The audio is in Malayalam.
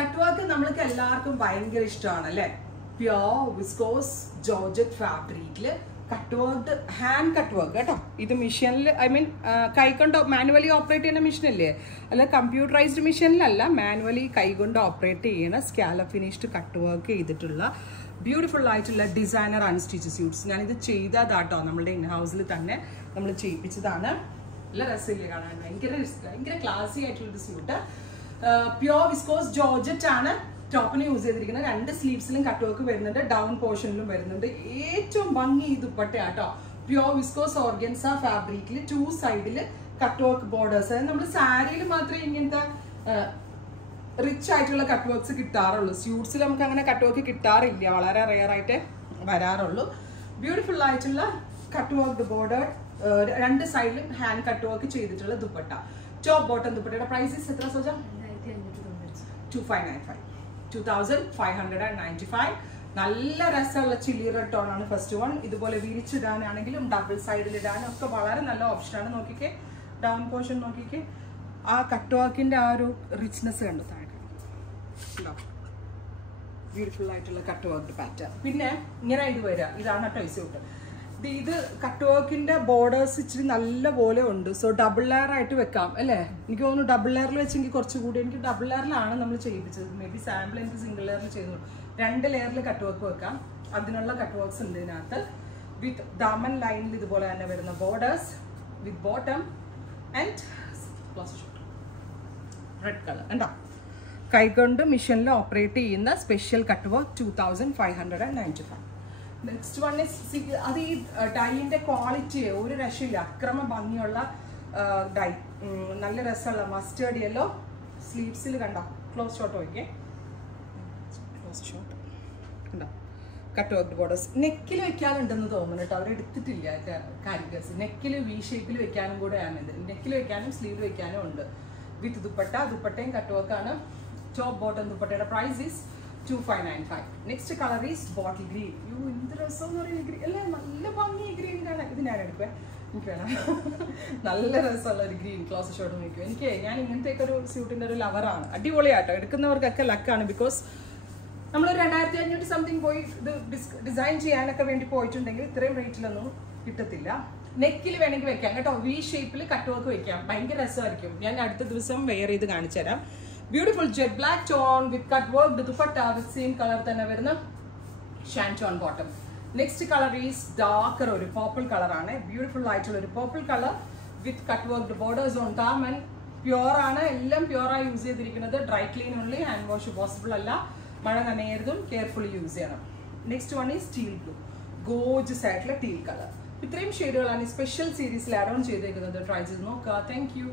കട്ട് വർക്ക് നമ്മൾക്ക് എല്ലാവർക്കും ഭയങ്കര ഇഷ്ടമാണ് അല്ലേ? പ്യോർ വിസ്കോസ് ജോർജറ്റ് ഫാബ്രിക്കില് cut work, hand cut work കേട്ടോ. ഇത് മെഷീനിൽ, ഐ മീൻ കൈകൊണ്ട് മാനുവലി ഓപ്പറേറ്റ് ചെയ്യുന്ന മെഷീനല്ലേ, അല്ല കമ്പ്യൂട്ടറൈസ്ഡ് മെഷീനിലല്ല, മാനുവലി കൈകൊണ്ട് ഓപ്പറേറ്റ് ചെയ്യുന്ന സ്കാലപ്പ് ഫിനിഷ്ഡ് കട്ട് വർക്ക് ചെയ്തിട്ടുള്ള ബ്യൂട്ടിഫുൾ ആയിട്ടുള്ള ഡിസൈനർ അൺസ്റ്റിച്ച് സ്യൂട്ട്സ്. ഞാനിത് ചെയ്തതാട്ടോ, നമ്മളുടെ ഇൻ ഹൗസിൽ തന്നെ നമ്മൾ ചെയ്യിപ്പിച്ചതാണ്. നല്ല രസമില്ലേ കാണാൻ, ഭയങ്കര ക്ലാസി ആയിട്ടുള്ളൊരു സ്യൂട്ട്. പ്യോർ വിസ്കോസ് ജോർജറ്റ് ആണ് ടോപ്പിന് യൂസ് ചെയ്തിരിക്കുന്നത്. 2 സ്ലീവ്സിലും കട്ട് വർക്ക് വരുന്നുണ്ട്, ഡൗൺ പോർഷനിലും വരുന്നുണ്ട്. ഏറ്റവും ഭംഗി ഈ ദുപ്പട്ടയാട്ടോ. പ്യോർ വിസ്കോസ് ഓർഗൻസ ഫാബ്രിക്കിൽ 2 സൈഡിൽ കട്ട് വർക്ക് ബോർഡേഴ്സ്. അതായത് നമ്മൾ സാരിയിൽ മാത്രമേ ഇങ്ങനത്തെ റിച്ച് ആയിട്ടുള്ള കട്ട് വർക്ക്സ് കിട്ടാറുള്ളൂ. സ്യൂട്ട്സിൽ നമുക്ക് അങ്ങനെ കട്ട് വർക്ക് കിട്ടാറില്ല, വളരെ റെയർ ആയിട്ട് വരാറുള്ളൂ. ബ്യൂട്ടിഫുൾ ആയിട്ടുള്ള കട്ട് വർക്ക് ബോർഡർ, 2 സൈഡിലും ഹാൻഡ് കട്ട് വർക്ക് ചെയ്തിട്ടുള്ള ദുപ്പട്ട. ടോപ്പ് ബോട്ടം ദുപ്പട്ടയുടെ പ്രൈസസ് എത്ര സോജ? 2595. നല്ല രസമുള്ള ചില്ലി റെഡ് ടോൺ ആണ് ഫസ്റ്റ് വൺ. ഇതുപോലെ വിരിച്ചിടാനാണെങ്കിലും ഡബിൾ സൈഡിൽ ഇടാനും ഒക്കെ വളരെ നല്ല ഓപ്ഷനാണ്. നോക്കിക്കേ, ഡൗൺ പോർഷൻ നോക്കിക്കേ, ആ കട്ട് വർക്കിന്റെ ആ ഒരു റിച്ച്നെസ് കണ്ടു താഴെ. ബ്യൂട്ടിഫുൾ ആയിട്ടുള്ള കട്ട് വർക്ക് പാറ്റേൺ. പിന്നെ ഇങ്ങനെ ഇത് വരിക, ഇതാണ് ടോയ്സ് ഔട്ട്. ഇത് കട്ട് വർക്കിന്റെ ബോർഡേഴ്സ് ഇച്ചിരി നല്ല പോലെ ഉണ്ട്. സോ ഡബിൾ ലെയർ ആയിട്ട് വെക്കാം അല്ലേ? എനിക്ക് തോന്നുന്നു ഡബിൾ ലെയറിൽ വെച്ചെങ്കിൽ കുറച്ചുകൂടി. എനിക്ക് ഡബിൾ ലെയറിലാണ് നമ്മൾ ചെയ്യിപ്പിച്ചത്. മേ ബി സാമ്പിൾ എനിക്ക് സിംഗിൾ ലെയറിൽ ചെയ്തു. 2 ലെയറിൽ കട്ട് വർക്ക് വെക്കാം, അതിനുള്ള കട്ട് വർക്ക്സ് ഉണ്ട് ഇതിനകത്ത്. വിത്ത് ദാമൻ ലൈനിൽ ഇതുപോലെ തന്നെ വരുന്ന borders, with bottom and red colour. എന്താ കൈകൊണ്ട് മെഷീനിൽ ഓപ്പറേറ്റ് ചെയ്യുന്ന special cut work 2595. Next one is, അത് ഈ ഡൈൻ്റെ ക്വാളിറ്റി ഒരു രക്ഷയില്ല, അക്രമ ഭംഗിയുള്ള ഡൈ. നല്ല രസമുള്ള മസ്റ്റേർഡ് യെല്ലോ സ്ലീവ്സിൽ കണ്ടോ, ക്ലോസ് ഷോട്ട് നോക്കിയേ, ക്ലോസ് ഷോട്ട് കണ്ടോ, കട്ട് വർക്ക് ബോർഡേഴ്സ്. നെക്കിൽ വെക്കാനുണ്ടെന്ന് തോന്നുന്നു കേട്ടോ, അവരെടുത്തിട്ടില്ല കാരിഗേഴ്സ്. നെക്കിൽ വി ഷേപ്പിൽ വെക്കാനും കൂടെയാണ് ഇത്. നെക്കിൽ വെക്കാനും സ്ലീവ് വെക്കാനും ഉണ്ട്. വിത്ത് ദുപ്പട്ടയും കട്ട് വർക്കാണ്. ടോപ്പ് ബോട്ടം ദുപ്പട്ടയുടെ price is 2595. Next colour is bottle green. എന്ത് രസം എന്ന് പറയുന്നത് ഗ്രീൻ അല്ലേ, നല്ല ഭംഗി ഗ്രീൻ കാണാൻ. ഇത് ഞാൻ എടുക്കുവേ, എനിക്ക് വേണം. നല്ല രസമുള്ള ഒരു ഗ്രീൻ ക്ലോസ് ഷോട്ട് നോക്കുവേ. ഞാൻ ഇങ്ങനത്തെയൊക്കെ ഒരു സ്യൂട്ടിൻ്റെ ഒരു ലവറാണ്. അടിപൊളിയാട്ടോ, എടുക്കുന്നവർക്കൊക്കെ ലക്കാണ്. ബിക്കോസ് നമ്മൾ 2500 സംതിങ് പോയി ഇത് ഡിസൈൻ ചെയ്യാനൊക്കെ വേണ്ടി പോയിട്ടുണ്ടെങ്കിൽ ഇത്രയും റേറ്റിലൊന്നും കിട്ടത്തില്ല. നെക്കിൽ വേണമെങ്കിൽ വെക്കാം കേട്ടോ, വി ഷേപ്പിൽ കട്ട് വർക്ക് വെക്കാം, ഭയങ്കര രസമായിരിക്കും. ഞാൻ അടുത്ത ദിവസം വെയർ ചെയ്ത് കാണിച്ചു തരാം. Beautiful jet black tone with cut work dupatta, with same colour തന്നെ വരുന്ന ഷാൻറ്റോൺ bottom. Next colour is darker, ഒരു പർപ്പിൾ കളറാണ്. ബ്യൂട്ടിഫുൾ ആയിട്ടുള്ള ഒരു purple colour with cut work borders on Daman. Pure ആണ്, എല്ലാം പ്യുവറായി യൂസ് ചെയ്തിരിക്കുന്നത്. ഡ്രൈ ക്ലീൻ ഉള്ളി, ഹാൻഡ് വാഷ് പോസിബിൾ അല്ല. മഴ നനയരുതും, കെയർഫുള്ളി യൂസ് ചെയ്യണം. Next one is teal blue, gorgeous ആയിട്ടുള്ള ടീൽ കളർ. ഇത്രയും ഷെയ്ഡുകളാണ് ഈ സ്പെഷ്യൽ സീരീസിൽ ആഡ് ഓൺ ചെയ്തേക്കുന്നത്. ട്രൈ ചെയ്ത് നോക്കുക. Thank you.